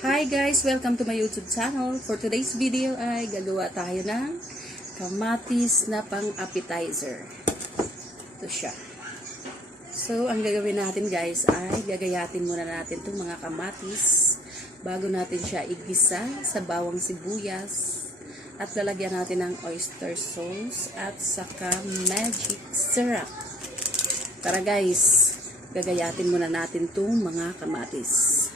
Hi guys! Welcome to my YouTube channel. For today's video ay gagawa tayo ng kamatis na pang-appetizer. Ito siya. So, ang gagawin natin guys ay gagayatin muna natin itong mga kamatis bago natin siya igisa sa bawang sibuyas at lalagyan natin ng oyster sauce at saka magic syrup. Tara guys, gagayatin muna natin itong mga kamatis.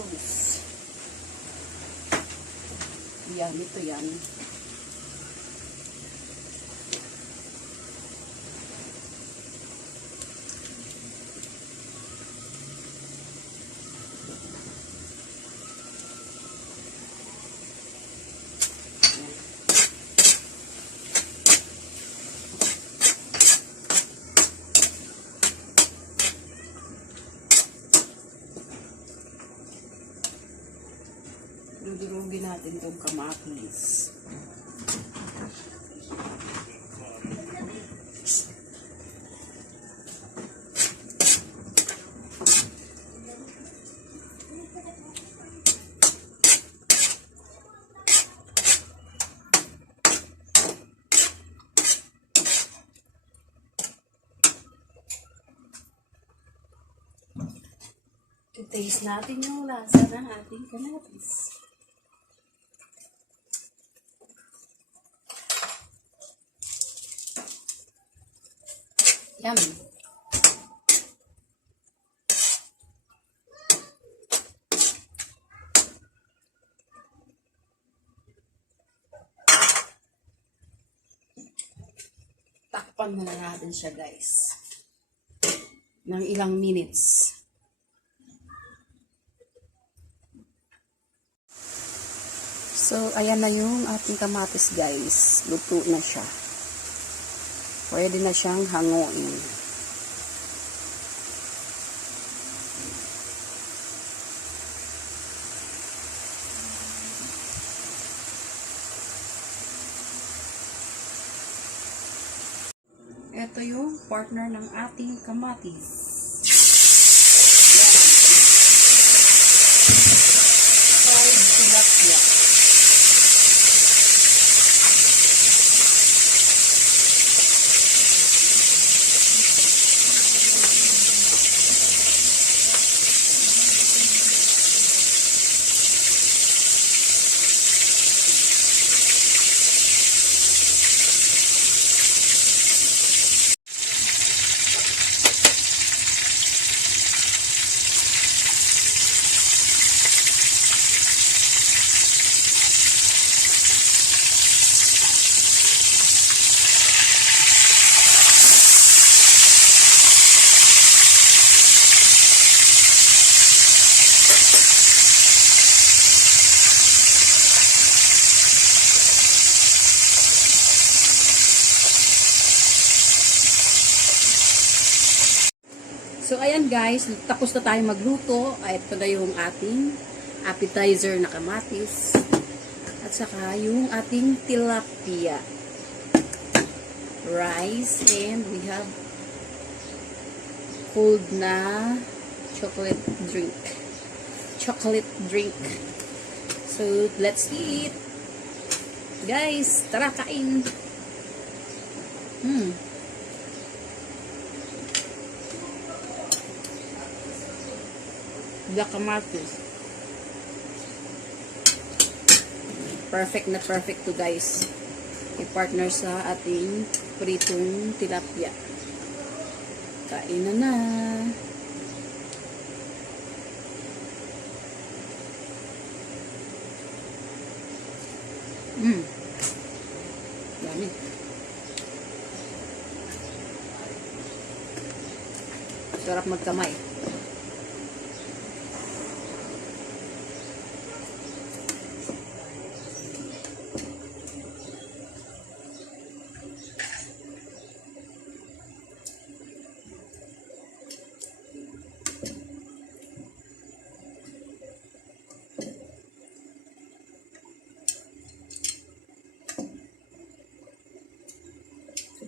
sauce. Yan, ito yan. Dudurugin natin itong kamatis. I-taste natin yung lasa ng ating kamatis. Yummy. Takpan na natin siya, guys. Ng ilang minutes. So, ayan na yung ating kamatis, guys. Luto na siya. Pwede na siyang hanguin. Ito yung partner ng ating kamatis. Yan. Fried tilapia. So, ayan guys, tapos na tayo magluto. Ito na yung ating appetizer na kamatis. At saka yung ating tilapia. Rice. And we have cold na chocolate drink. Chocolate drink. So, let's eat. Guys, tara kain. The kamatis. Perfect na perfect to guys. I-partner sa ating pritong tilapia. Kain na na. Dami. Sarap magkamay.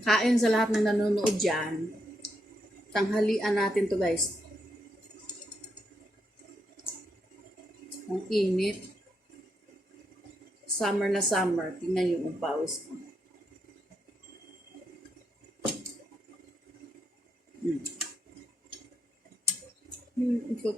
Kain sa lahat ng nanonood dyan. Tanghalian natin to guys. Ang init. Summer na summer. Tingnan yung pawis ko. Ito.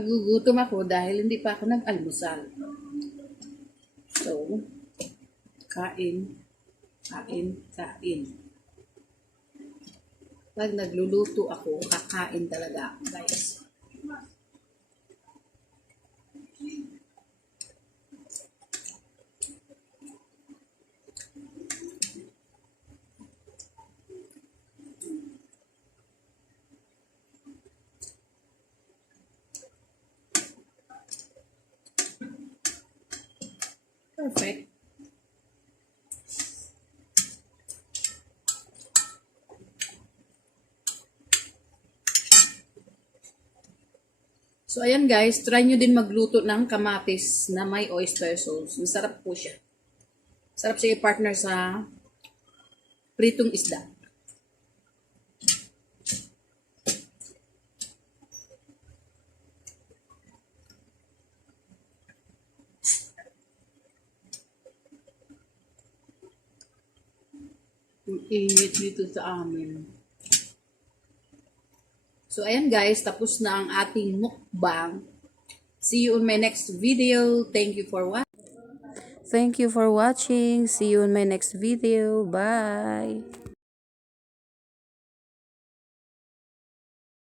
Nagugutom ako dahil hindi pa ako nag-almusal. So, kain, kain, kain. Pag nagluluto ako, kakain talaga ako, guys. Perfect. So, ayan guys, try nyo din magluto ng kamatis na may oyster sauce. Masarap po siya. Sarap siya i-partner sa pritong isda. Ang init dito sa amin. So, ayan guys, tapos na ang ating mukbang. See you on my next video. Thank you for watching. Thank you for watching. See you on my next video. Bye!